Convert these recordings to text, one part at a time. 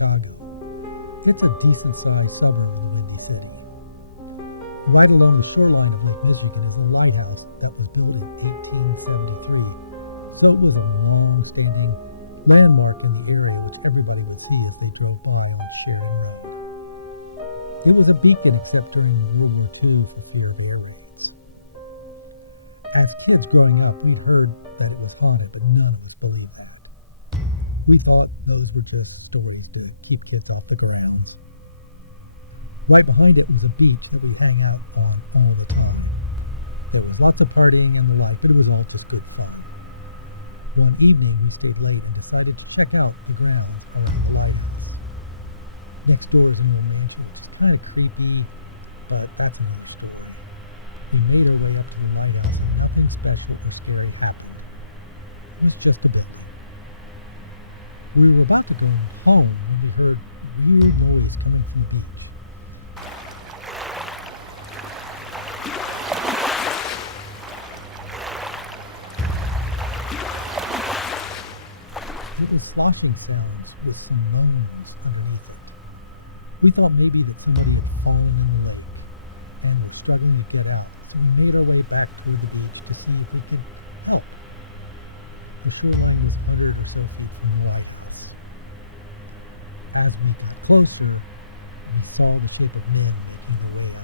Italian. It's a decent-sized submarine, as you say. Right along the shoreline of Lake Michigan is a lighthouse that was built in 1873. Built with a long-standing landmark in the area which everybody will see as they go by on the shore now. It was a beacon kept during World War II for field areas. As kids growing up, we heard that it was haunted, but no one was told about it. We thought those were just stories to keep kids off the grounds. Right behind it was a beach that we hung out on all the time. There was lots of partying on the lake, but it was all just good fun. One evening, Mr. White decided to check out the grounds of the lighthouse. Next door was an kind of creepy, balcony store. We made our way up to the lighthouse, and nothing special was very happening. It was just a bit. We were about to go home when we heard really noise coming from the beach. Flashing sounds with some loneliness around it. We thought maybe that somebody was following the road and was struggling to get out. So we made our way back to the beach to see if we could help. The shoreline was under the surface from the lighthouse. As we got closer, we saw the shape of man in the water.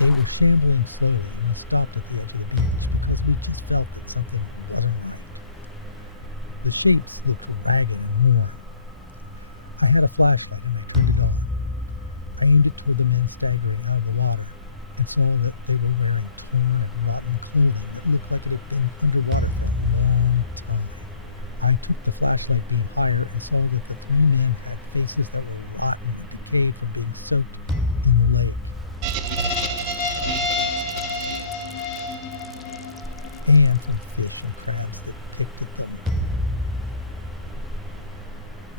They were standing still, and I stopped at what we did, because we just felt something wrong. The streets was bothering me. I had a flashlight and I turned it on. I aimed it toward the man's side where it had the water, and saw that they were going to turn the water and change it. It looked like it was going under water. I took the flashlight and powered it and saw that the three men had faces that were hot and the clothes had been soaked in the water.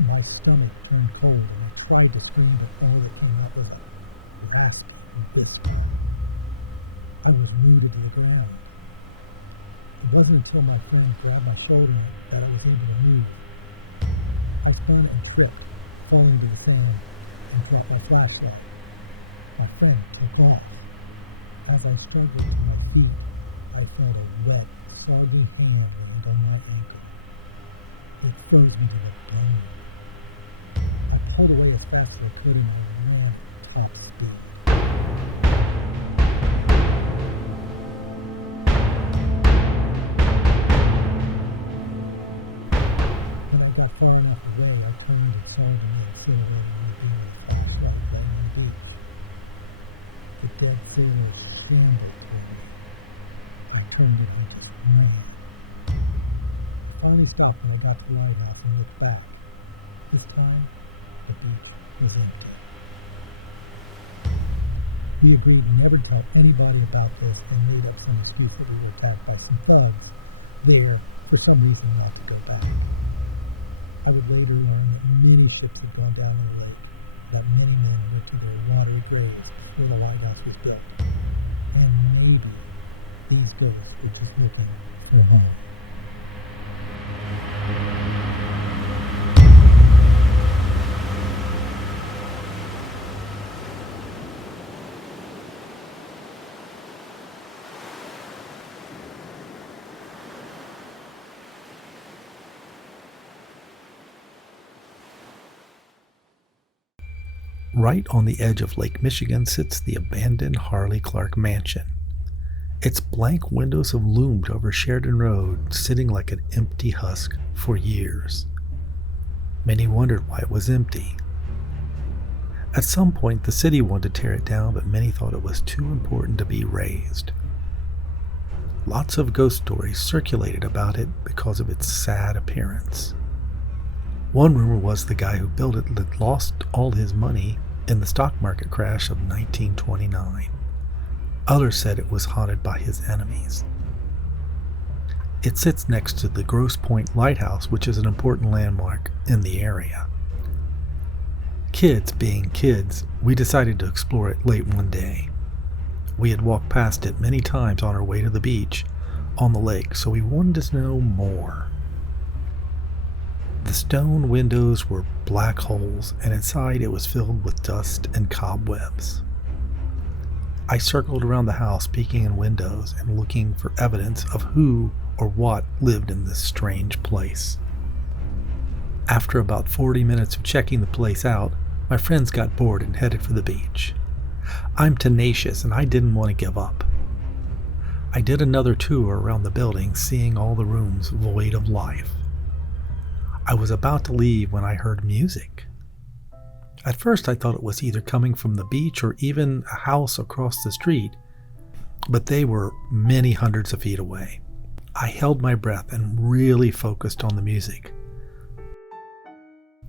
My stomach turned cold and I tried to stand the thing that came up with a bath and fixed it. I was rooted to the ground. It wasn't until my friend grabbed my shoulder that I was able to move. I turned and shook, falling to the ground and got my flashlight. My friend was dropped. As I struggled with my feet, I felt a wet, sliding hand on my ankle. It straight into the brain. I pulled away as fast as I could and the man stopped speaking. When I got far enough away, I turned and saw the man standing in the man passed out on the beach. The dead sailor screamed at me. I turned to him. Finally stopped when I got to the lighthouse and looked back. This time, the beach was empty. We agreed to never tell anybody about this and made up some excuse that we were back by some friends. They were, for some reason, not to go back. I would later learn that many ships had gone down the lake, that many more Michigan water areas still a lighthouse was built. And maybe these days it was making their home. Right on the edge of Lake Michigan sits the abandoned Harley Clark Mansion. Its blank windows have loomed over Sheridan Road, sitting like an empty husk for years. Many wondered why it was empty. At some point, the city wanted to tear it down, but many thought it was too important to be razed. Lots of ghost stories circulated about it because of its sad appearance. One rumor was the guy who built it had lost all his money in the stock market crash of 1929. Others said it was haunted by his enemies. It sits next to the Grosse Pointe Lighthouse, which is an important landmark in the area. Kids being kids, we decided to explore it late one day. We had walked past it many times on our way to the beach, on the lake, so we wanted to know more. The stone windows were black holes, and inside it was filled with dust and cobwebs. I circled around the house, peeking in windows and looking for evidence of who or what lived in this strange place. After about 40 minutes of checking the place out, my friends got bored and headed for the beach. I'm tenacious and I didn't want to give up. I did another tour around the building, seeing all the rooms void of life. I was about to leave when I heard music. At first I thought it was either coming from the beach or even a house across the street, but they were many hundreds of feet away. I held my breath and really focused on the music.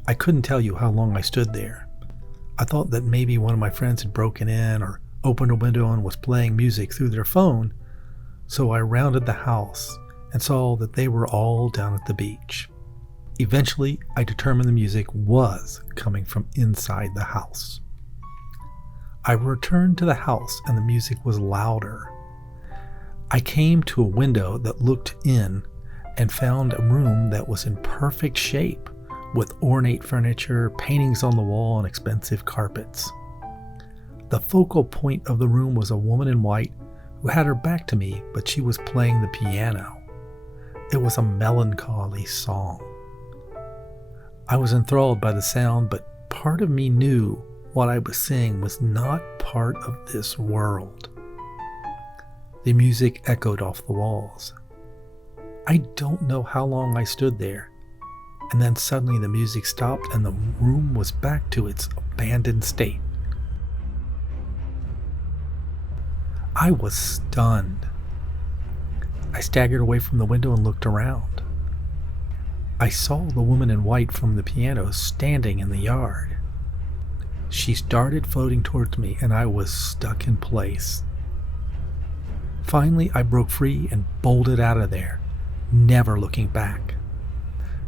I couldn't tell you how long I stood there. I thought that maybe one of my friends had broken in or opened a window and was playing music through their phone, so I rounded the house and saw that they were all down at the beach. Eventually, I determined the music was coming from inside the house. I returned to the house and the music was louder. I came to a window that looked in and found a room that was in perfect shape, with ornate furniture, paintings on the wall, and expensive carpets. The focal point of the room was a woman in white who had her back to me, but she was playing the piano. It was a melancholy song. I was enthralled by the sound, but part of me knew what I was seeing was not part of this world. The music echoed off the walls. I don't know how long I stood there, and then suddenly the music stopped and the room was back to its abandoned state. I was stunned. I staggered away from the window and looked around. I saw the woman in white from the piano standing in the yard. She started floating towards me and I was stuck in place. Finally, I broke free and bolted out of there, never looking back.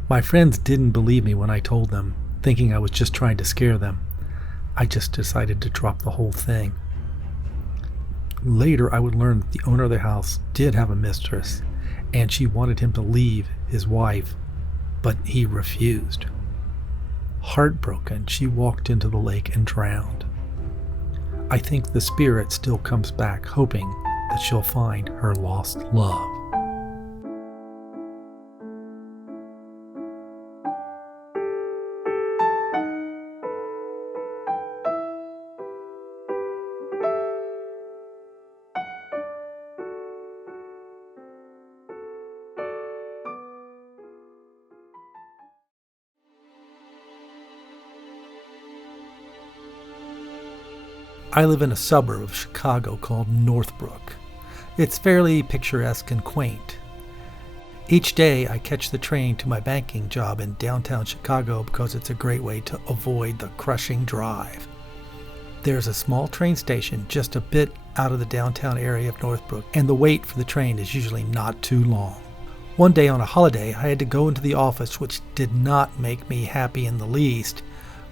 My friends didn't believe me when I told them, thinking I was just trying to scare them. I just decided to drop the whole thing. Later, I would learn that the owner of the house did have a mistress, and she wanted him to leave his wife, but he refused. Heartbroken, she walked into the lake and drowned. I think the spirit still comes back, hoping that she'll find her lost love. I live in a suburb of Chicago called Northbrook. It's fairly picturesque and quaint. Each day I catch the train to my banking job in downtown Chicago because it's a great way to avoid the crushing drive. There's a small train station just a bit out of the downtown area of Northbrook, and the wait for the train is usually not too long. One day on a holiday, I had to go into the office, which did not make me happy in the least,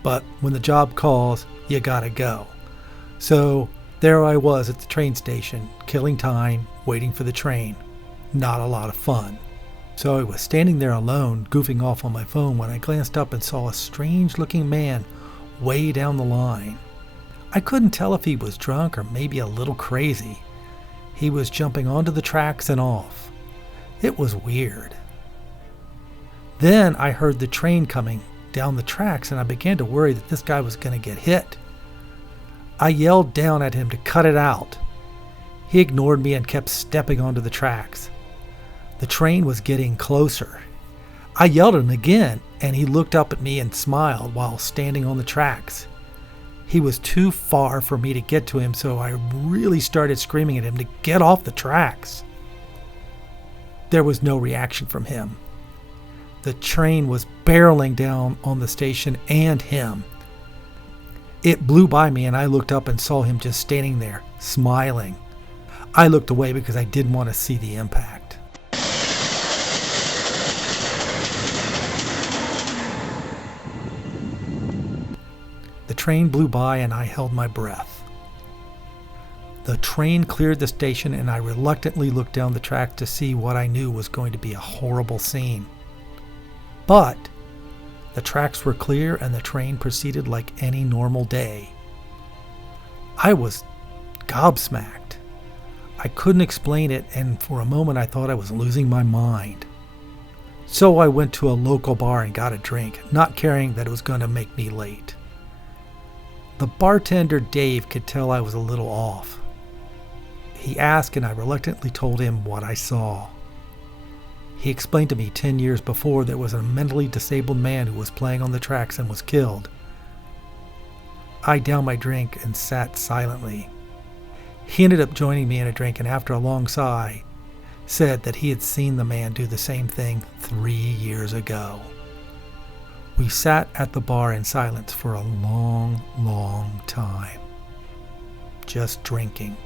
but when the job calls, you gotta go. So there I was at the train station, killing time, waiting for the train. Not a lot of fun. So I was standing there alone, goofing off on my phone, when I glanced up and saw a strange-looking man way down the line. I couldn't tell if he was drunk or maybe a little crazy. He was jumping onto the tracks and off. It was weird. Then I heard the train coming down the tracks, and I began to worry that this guy was going to get hit. I yelled down at him to cut it out. He ignored me and kept stepping onto the tracks. The train was getting closer. I yelled at him again, and he looked up at me and smiled while standing on the tracks. He was too far for me to get to him, so I really started screaming at him to get off the tracks. There was no reaction from him. The train was barreling down on the station and him. It blew by me and I looked up and saw him just standing there, smiling. I looked away because I didn't want to see the impact. The train blew by and I held my breath. The train cleared the station, and I reluctantly looked down the track to see what I knew was going to be a horrible scene. But the tracks were clear, and the train proceeded like any normal day. I was gobsmacked. I couldn't explain it, and for a moment I thought I was losing my mind. So I went to a local bar and got a drink, not caring that it was going to make me late. The bartender, Dave, could tell I was a little off. He asked, and I reluctantly told him what I saw. He explained to me 10 years before there was a mentally disabled man who was playing on the tracks and was killed. I downed my drink and sat silently. He ended up joining me in a drink, and after a long sigh, said that he had seen the man do the same thing 3 years ago. We sat at the bar in silence for a long, long time, just drinking.